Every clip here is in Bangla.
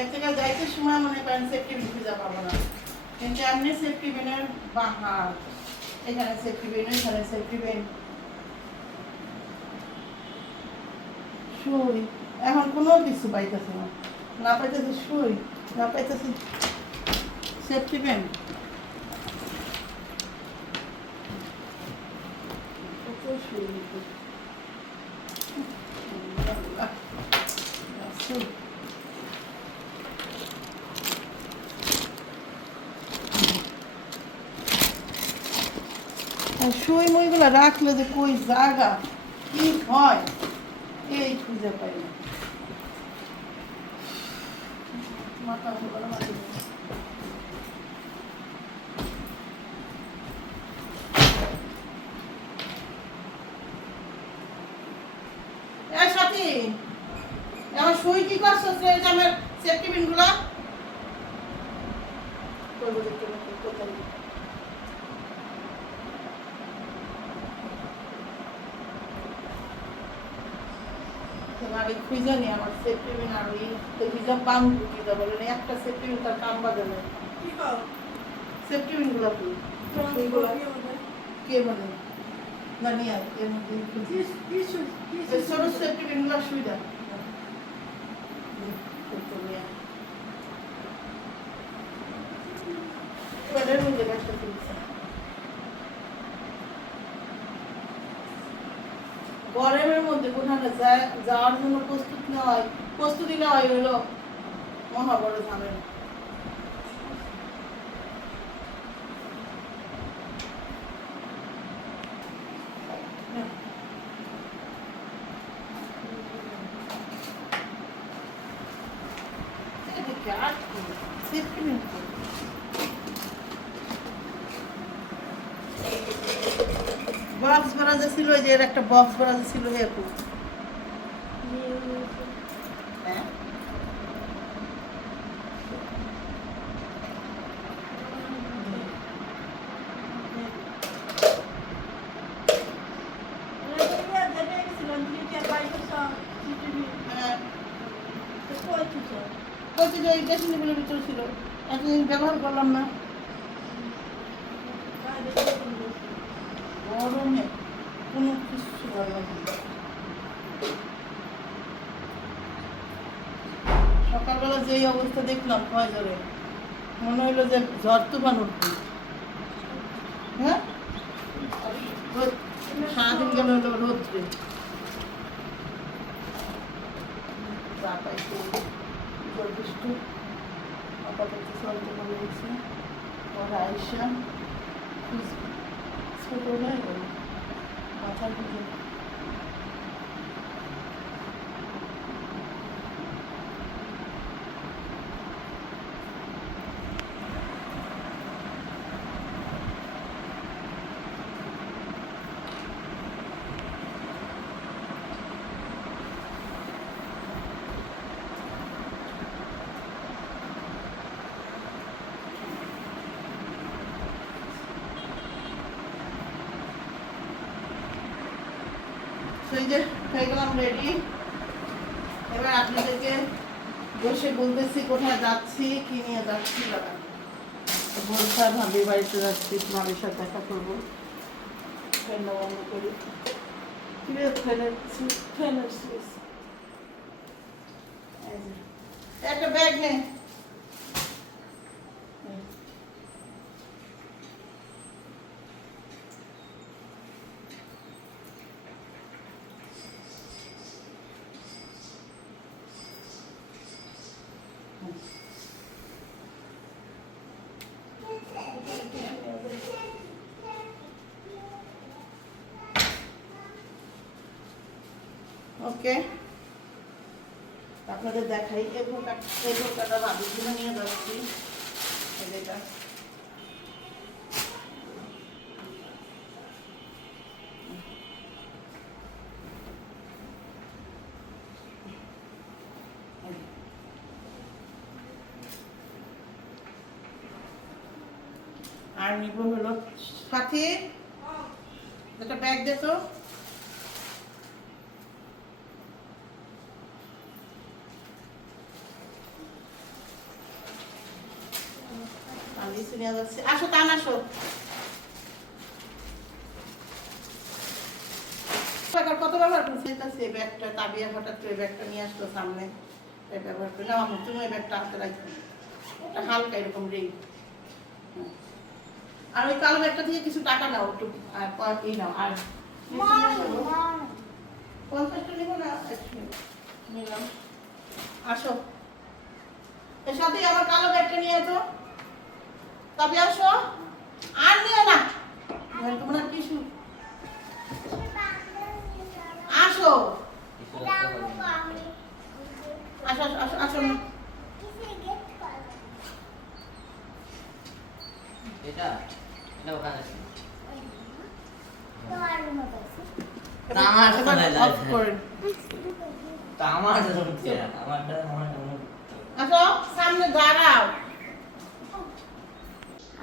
এক থেকে যাইতে সময় মনে করেন সেফটি পিন খুঁজে পাবো না, কিন্তু এমনি সেফটি পিনের বাহার, এখানে সেফটি পিন, এখানে সেফটি পিন, সুই, এখন কোনো কিছু পাইতেছে না, না পাইতেছি সুই, না পাইতেছি সেফটি পিন। সুই মুইগুলো রাখলে যে কই জায়গা কি হয় এই খুঁজে পাই না। মাথা ঘোরা মাথা সাথী আমার সুই কি করছো আমার সেফটি পিন গুলা আমি খুঁজে নি আমার সেফটি পিন আর ওই খুঁজে পাম খুঁজে বলেন একটা সেফটি পিন তার কাম বাজে না। কি কর সেফটি পিন গুলা কি কে বলে না নিয়ে এর মধ্যে ছোট সেফটি পিন গুলা সুবিধা গরমের মধ্যে কোথাও যাওয়ার জন্য প্রস্তুতি নেওয়া হলো মহা বড় ঝামেলা। বক্স ভরা যে ছিল, যে একটা বক্স ভরা যে ছিল হেপু ড্রেসিংগুলোর ভিতরে ছিল, এতদিন ব্যবহার করলাম না। গরমে কোনো কিছু ভালো লাগে না। সকালবেলা যেই অবস্থা দেখলাম ফজরে মনে হইলো যে ঝড় তুফান উঠবে। হ্যাঁ সারাদিন গেল হলো রোদ্রে চা পাইছে যথেষ্ট আপাতত চলতে বলে গেছে ওরা আইসা ছোট হয়ে গেল মাথার দিকে এই যে হয়ে গেলাম রেডি। এবার আপনাদেরকে বসে বলতেছি কোথায় যাচ্ছি, কি নিয়ে যাচ্ছি। বলছা ভাবি বাড়িতে যাচ্ছি, ভাবির সাথে দেখা করবো। ফ্যানটা বন্ধ করি, একটা ব্যাগ নে। ওকে আপনাদের দেখাই এই বোরকাটা ভাবির জন্য নিয়ে যাচ্ছি। এটা আর নিব হলো সাথে একটা ব্যাগ দে তো। লিচু নিয়ে যাচ্ছি। আসো টান আসো। কত ব্যবহার করছি এই ব্যাগটা, তাবিয়া হঠাৎ করে ব্যাগটা নিয়ে আসলো সামনে, এই ব্যবহার করে নাও। তুমি ওই ব্যাগটা হাতে রাখো, ওটা হালকা এরকম রিং। আর ওই কালো ব্যাগটা থেকে কিছু টাকা নাও একটু, এই নাও। আর 50টা নিব না, নিলাম। আসো, এর সাথেই আমার কালো ব্যাগটা নিয়ে তো, তবে আসো। আর নিও না, তোমরা কিছু আসো, আসো আসো আসো। এটা এটা ওখানে আছে। সামনে দাঁড়াও।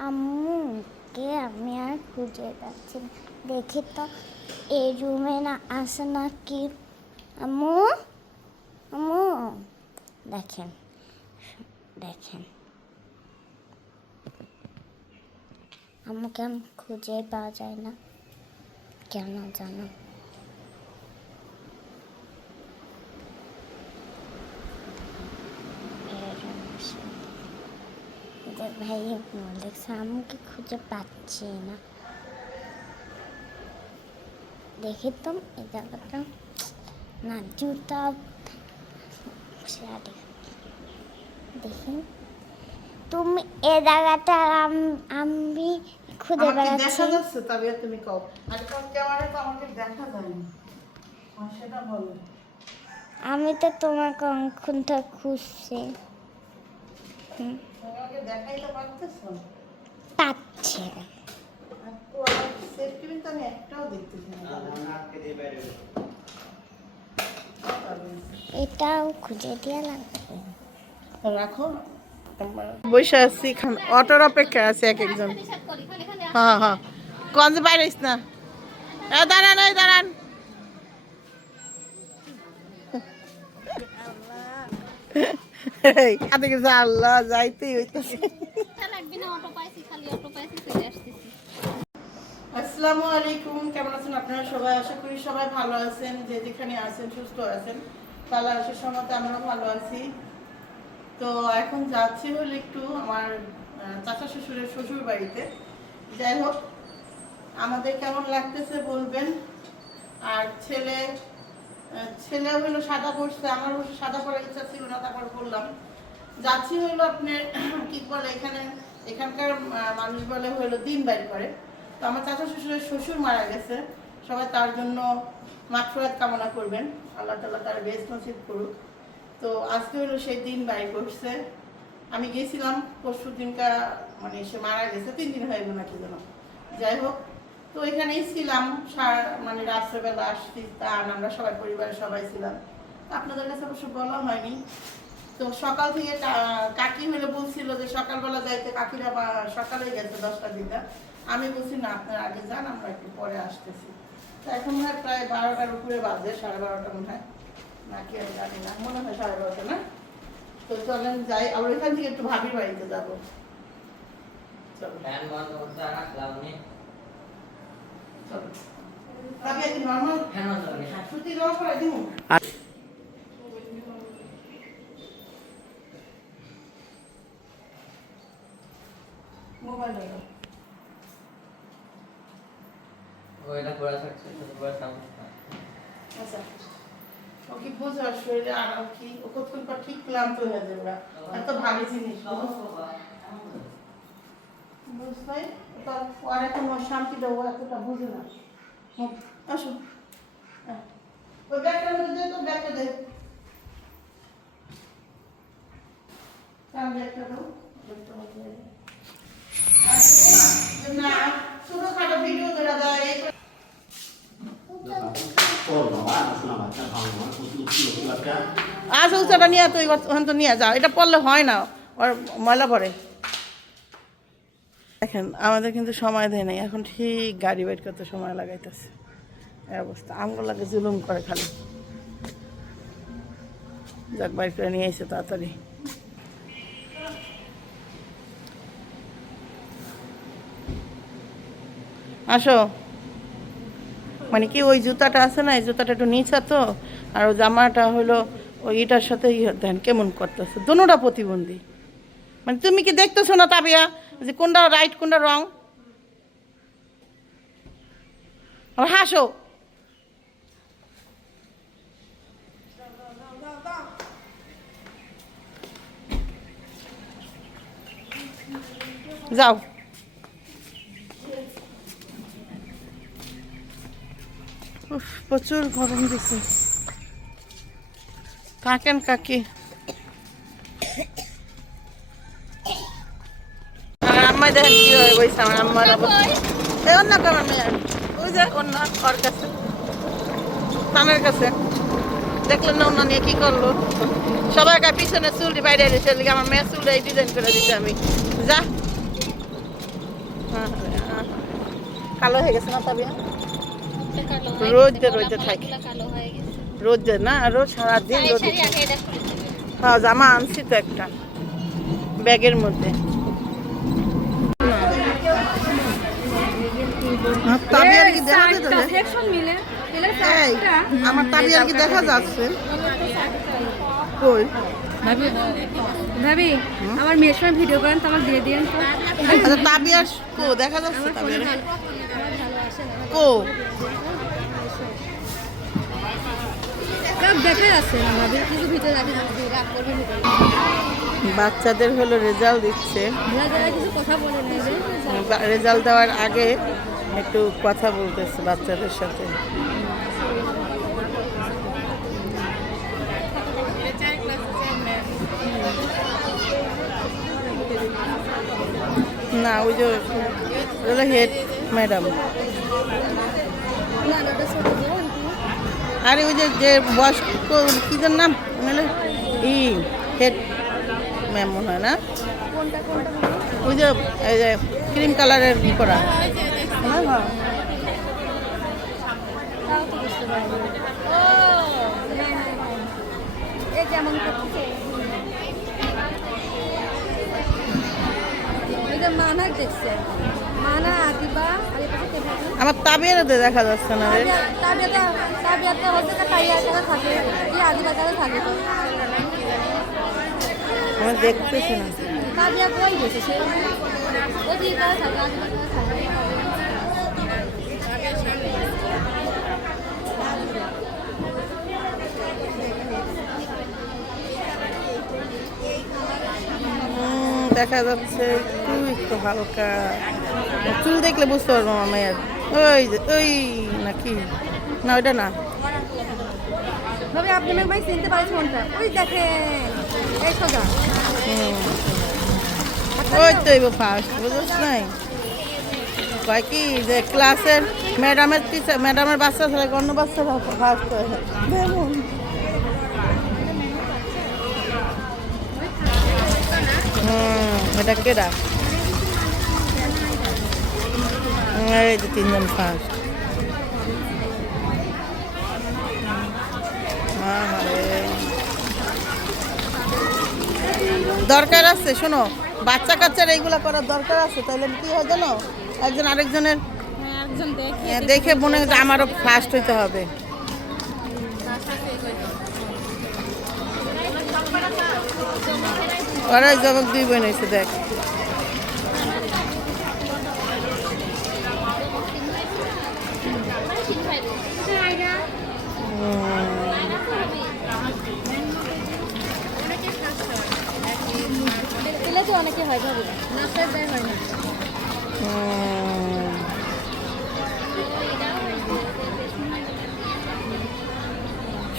আম্মুকে আমি আর খুঁজে পাচ্ছি না, দেখি তো এই রুমে না আসে নাকি। আম্মু, আম্মু, দেখেন দেখেন, আম্মুকে আমি খুঁজে পাওয়া যায় না কেন জানো? ভাই দেখছে আম্মুকে খুঁজে পাচ্ছি না। দেখি তো এই জায়গাটা না, জুতা দেখি তুমি এই জায়গাটা আমি খুঁজে বেড়াচ্ছি। তবে তুমি কও, আজকাল ক্যামেরা তো আমাকে দেখা যায় না, সেটা বলো। আমি তো তোমাকে অনেকক্ষণটা খুঁজছি। তোমাকে দেখাইতে পারতেছো? পাচ্ছে। সেফটি পিন তো আমি একটাও দেখতেছি না। এটাও খুঁজে দিয়ে লাগবে। রাখো, বসে আছি, অটোর অপেক্ষা আছে এক একজন। হ্যাঁ হ্যাঁ, কঞ্জ বাইরেছ না, দাঁড়ান এই দাঁড়ান। আল্লাহ যাইতেই হইতেছে। আসসালামু আলাইকুম, কেমন আছেন আপনারা সবাই? আশা করি সবাই ভালো আছেন, যে যেখানে আছেন সুস্থ আছেন। তাহলে আসার সময় আমরা ভালো আছি। তো এখন যাচ্ছি হলো একটু আমার চাচা শ্বশুরের শ্বশুর বাড়িতে। যাই হোক, আমাদের কেমন লাগতেছে বলবেন। আর ছেলে হইলো সাদা পড়ছে, আমার অবশ্য সাদা পড়ার ইচ্ছা ছিল না, তারপর বললাম। যাচ্ছি হইলো আপনার কি বলে এখানকার মানুষ বলে হইলো দিন বাইর করে। তো আমার চাচা শ্বশুরের শ্বশুর মারা গেছে, সবাই তার জন্য মাগফিরাত কামনা করবেন, আল্লাহ তাআলা তার বেস্ট নসিব করুক। তো আজকে হলো সেই দিন বাইর করছে। আমি গেছিলাম পরশু দিনকা, মানে সে মারা গেছে 3 দিন হয়ে গেল নাকি যেন। যাই হোক, তো এখানেই ছিলাম, মানে রাত্রেবেলা আসছি, আমরা সবাই পরিবারের সবাই ছিলাম। আপনাদের কাছে অবশ্য বলা হয়নি। তো সকাল থেকে কাকি হলে বলছিল যে সকালবেলা যাইতে, কাকিরা সকালে গেছে 10টার দিকে। আমি বলছি না, আপনারা আগে যান, আমরা একটু পরে আসতেছি। তো এখন মনে হয় প্রায় 12টার উপরে বাজে, 12:30 মনে হয় নাকি, আমি জানি না, মনে হয় 12:30 না। তো চলেন যাই, আবার এখান থেকে একটু ভাবির বাড়িতে যাবো। চলো চলো, ভাবি একটু নর্মাল সুতি রং করে দিন। মোবাইল ওইটা পড়া থাকছে, শুধু পড়া থাকছে। আচ্ছা, ও কি বুঝো শরীরে আর কি ও কতক্ষণ পর ঠিক ক্লান্ত হয়ে যাবে, এত ভারী জিনিস বুঝতে। তো আর এখন শান্তি দেবো, এতটা বুঝে না। আসো, ওই ব্যাগটা দে, তো ব্যাগটা দে, ব্যাগটা দাও। না, ছোটখাটো ভিডিও ধরা যায়। আচ্ছা, উচ্চাটা নিয়ে তো ওখান তো নিয়ে যাও, এটা পড়লে হয় না, ওর ময়লা পড়ে। দেখেন আমাদের কিন্তু সময় দেয় নাই, এখন ঠিক গাড়ি বের করতে সময় লাগাইতেছে, এই অবস্থা। আঙ্গুল লাগে জুলুম করে খালি। যাক, বাইক করে নিয়ে এসে তাড়াতাড়ি। আসো। মানে কি ওই জুতাটা আছে না, এই জুতাটা একটু নিচা তো, আর ওই জামাটা হলো ওই এটার সাথে দেন কেমন করতেছে, দোনোটা প্রতিবন্ধী। মানে তুমি কি দেখতেছো না তাবিয়া যে কোনটা রাইট কোনটা রং? আর হাসো। যাও। উফ, প্রচুর গরম দিছে। থাকেন কাকি। আর আম্মাই দেখেন কি হয় বইছে আমার আম্মার অবস্থা। এই অন্য কেমন মেয়ে, ওই যে অন্য ওর কাছে, তানের কাছে দেখলেন না অন্য নিয়ে কি করলো। সবাই পিছনে চুল বাইরে দিচ্ছে, আমার মেয়ে চুল এই ডিজাইন করে দিচ্ছে আমি। যা কালো হয়ে গেছে না তবে রোদে রোদে থাকে, রোদে না রোদ সারাদিন রোদে। হ্যাঁ জামা আনছি তো একটা ব্যাগের মধ্যে। তাবিয়ার কি দেখা যাচ্ছে? এই আমার তাবিয়ার কি দেখা যাচ্ছে? কই ভাবি আমার মেয়ের সময় ভিডিও করেন তো আমার দিয়ে দিন তো। আচ্ছা তাবিয়ার কো দেখা যাচ্ছে? তাবিয়ার কো দেখা যাচ্ছে না ভাবি, কিছু ভিতরে রাখি রাগ করবে ভিতরে। বাচ্চাদের হলো রেজাল্ট দিচ্ছে, কিছু কথা বলে নেই, রেজাল্ট দেওয়ার আগে একটু কথা বলতেছে বাচ্চাদের সাথে। না ওই যে হেড ম্যাডাম, আরে ওই যে বয়স্ক কি যেন নাম ই হেড ম্যাম মনে হয় না, ওই যে এই যে ক্রিম কালারের ই করা। হ্যাঁ হ্যাঁ যেমন মানা দেখছে, মানা আদিবা আমার তাবিয়ার দেখা যাচ্ছে না রে। তাবিয়াতে হচ্ছে যে কাইয়া জায়গা থাকে, কি আদিবা জায়গা থাকে তো আমি দেখতেছি না। তাবিয়া কই গেছে সে, ওই যে জায়গা থাকে আদিবা জায়গা থাকে। দেখা যাচ্ছে একটু একটু হালকা, চুল দেখলে বুঝতে পারবো আমার মেয়ের। ওই যে ওই নাকি না ওইটা না ভাবে আপনি মেয়ে ভাই চিনতে পারছেন কোনটা? ওই দেখেন এই সোজা। ওই তো এবার ফার্স্ট বুঝছ নাই কয় কি যে ক্লাসের ম্যাডামের টিচার, ম্যাডামের বাচ্চা ছেলে অন্য বাচ্চারা ফার্স্ট হয়। এটা কেডা? এই যে তিনজন ফার্স্ট। দরকার আছে, শোনো বাচ্চা কাচ্চার এইগুলা করার দরকার আছে, তাহলে কি হয় জানো, একজন আরেকজনের দেখে মনে হয় আমারও ফার্স্ট হইতে হবে। ওরাই জবাব দুই বোন হয়েছে দেখ। অনেকে হয় ভাবে নাস্তার দেয় হয় না।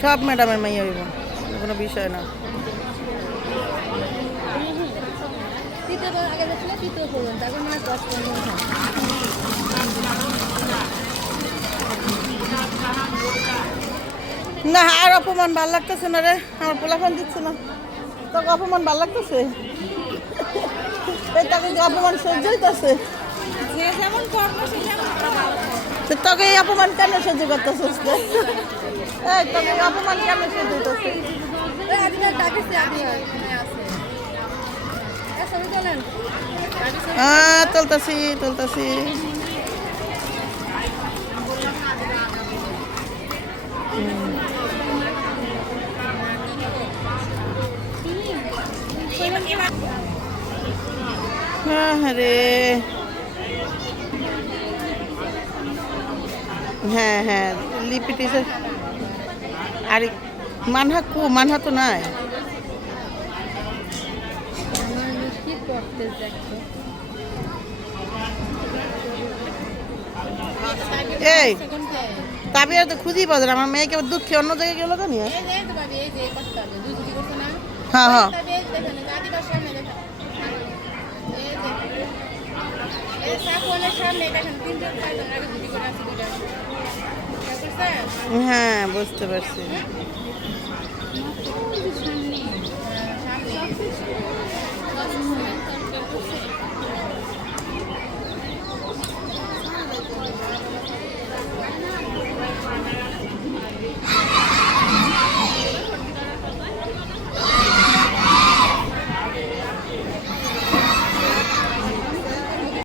সব ম্যাডামের মাইয়া হইব, কোনো বিষয় না। আগে দেখছিল তৃতীয় পর্যন্ত, এখন মানে 10 পর্যন্ত। না আর অপমান ভাল লাগতেছে না রে, আমার পোলাফান দিচ্ছে না। তোকে অপমান ভাল লাগতেছে? এই তাকে অপমান সহ্য হইতেছে? তোকে এই অপমান কেন সহ্য করতেছিস? এই তোকে এই অপমান কেন সহ্য হইতেছে? তুলতাছি তুলতাছি। রে হ্যাঁ হ্যাঁ লিপি টিচার আর মানহা তো নাই। এই তাবিয়া তো খুঁজেই পাওয়া যায় না। আমার মেয়েকে আবার দুধ খেয়ে অন্য জায়গায় গেলো কেন? হ্যাঁ হ্যাঁ হ্যাঁ বুঝতে পারছি।